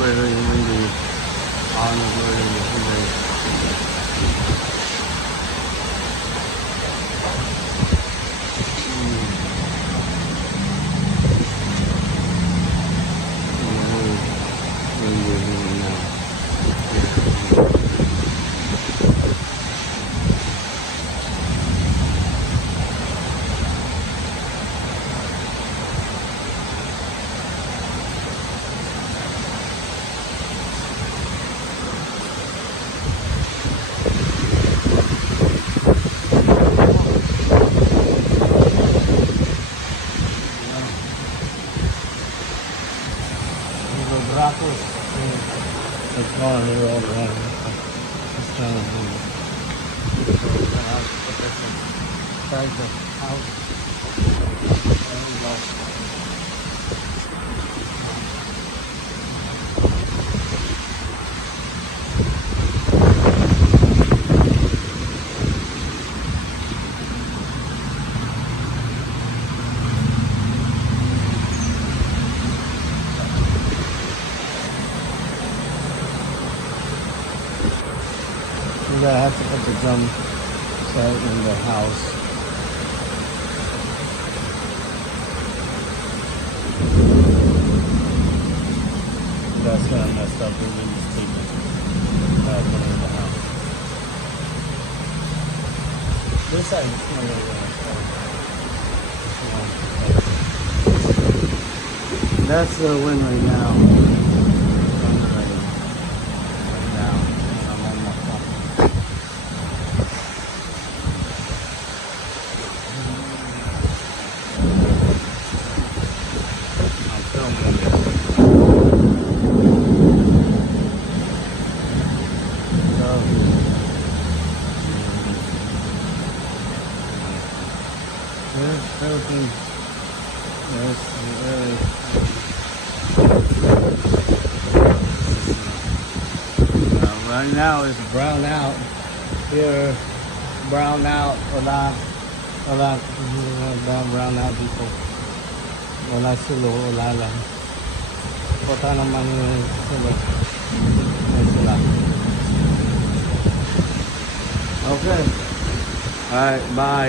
pero yung hindi ako nag-worry Brackos. The car here all around. It's trying to move. Inside the house. I have to put the drum set in the house. That's kind of messed up. We're really stupid. Put it in the house. This side is not really That's the wind right now. Everything. Yes, right now it's brown out. Here, brown out. Wala, brown out dito. Wala silo, wala lang. Kota naman yung silo. May sila. Okay. Alright, bye.